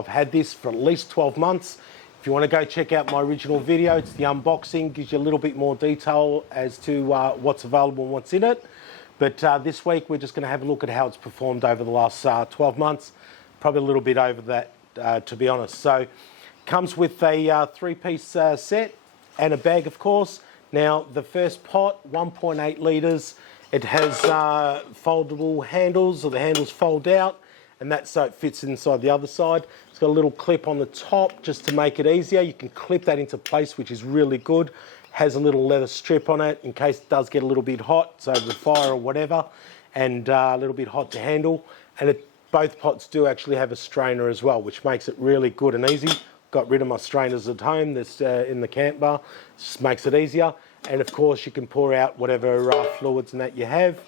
I've had this for at least 12 months. If you want to go check out my original video, it's the unboxing, gives you a little bit more detail as to what's available and what's in it. But this week we're just going to have a look at how it's performed over the last 12 months, probably a little bit over that to be honest. So comes with a 3-piece set and a bag, of course. Now the first pot, 1.8 litres, it has foldable handles, or the handles fold out, and that's so it fits inside the other side. It's got a little clip on the top just to make it easier. You can clip that into place, which is really good. Has a little leather strip on it in case it does get a little bit hot, so the fire or whatever, and a little bit hot to handle. And both pots do actually have a strainer as well, which makes it really good and easy. Got rid of my strainers at home that's in the camp bar. Just makes it easier. And of course you can pour out whatever fluids and that you have.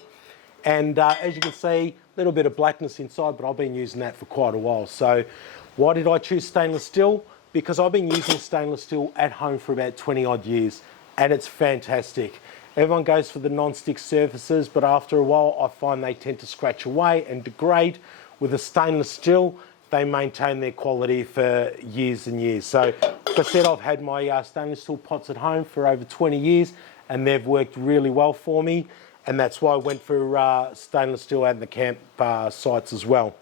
And as you can see, a little bit of blackness inside, but I've been using that for quite a while. So why did I choose stainless steel? Because I've been using stainless steel at home for about 20 odd years, and it's fantastic. Everyone goes for the non-stick surfaces, but after a while I find they tend to scratch away and degrade. With the stainless steel, they maintain their quality for years and years. So like I said, I've had my stainless steel pots at home for over 20 years, and they've worked really well for me. And that's why I went for stainless steel and the camp sites as well.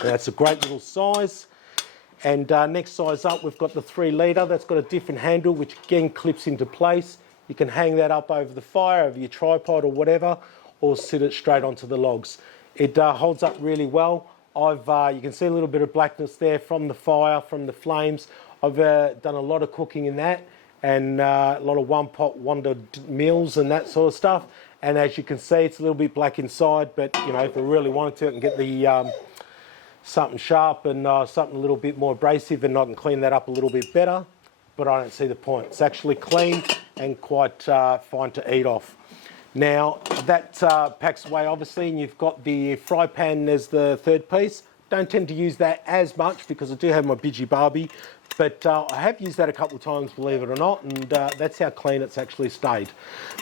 And that's a great little size. And next size up, we've got the 3 litre. That's got a different handle, which again clips into place. You can hang that up over the fire, over your tripod or whatever, or sit it straight onto the logs. It holds up really well. You can see a little bit of blackness there from the fire, from the flames. I've done a lot of cooking in that, and a lot of one-pot wonder meals and that sort of stuff. And as you can see, it's a little bit black inside, but you know, if I really wanted to, I can get the something sharp and something a little bit more abrasive, and I can clean that up a little bit better. But I don't see the point. It's actually clean and quite fine to eat off. Now that packs away obviously, and you've got the fry pan as the 3rd piece. Don't tend to use that as much because I do have my Bidgie Barbie, but I have used that a couple of times, believe it or not, and that's how clean it's actually stayed.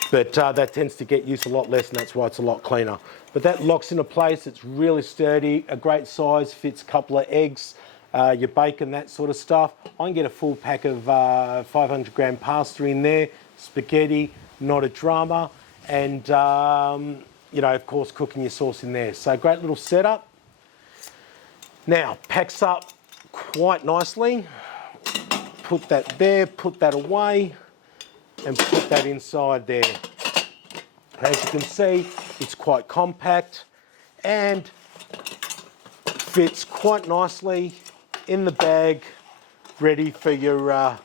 But that tends to get used a lot less, and that's why it's a lot cleaner. But that locks into place. It's really sturdy, a great size, fits a couple of eggs, your bacon, that sort of stuff. I can get a full pack of 500 gram pasta in there, spaghetti, not a drama, and you know, of course, cooking your sauce in there. So great little setup. Now, packs up quite nicely. Put that there, put that away, and put that inside there. As you can see, it's quite compact and fits quite nicely in the bag, ready for your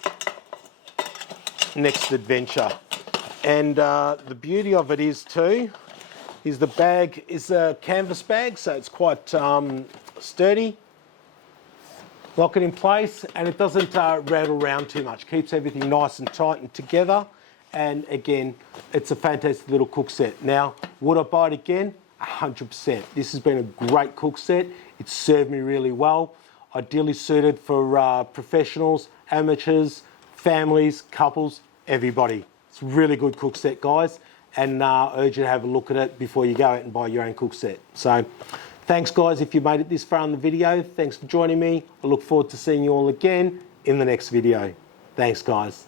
next adventure. And the beauty of it is too, is the bag is a canvas bag, so it's quite sturdy. Lock it in place, and it doesn't rattle around too much. Keeps everything nice and tight and together. And again, it's a fantastic little cook set. Now, would I buy it again? 100%. This has been a great cook set. It's served me really well. Ideally suited for professionals, amateurs, families, couples, everybody. It's a really good cook set, guys. And I urge you to have a look at it before you go out and buy your own cook set. So, thanks guys if you made it this far in the video. Thanks for joining me. I look forward to seeing you all again in the next video. Thanks guys.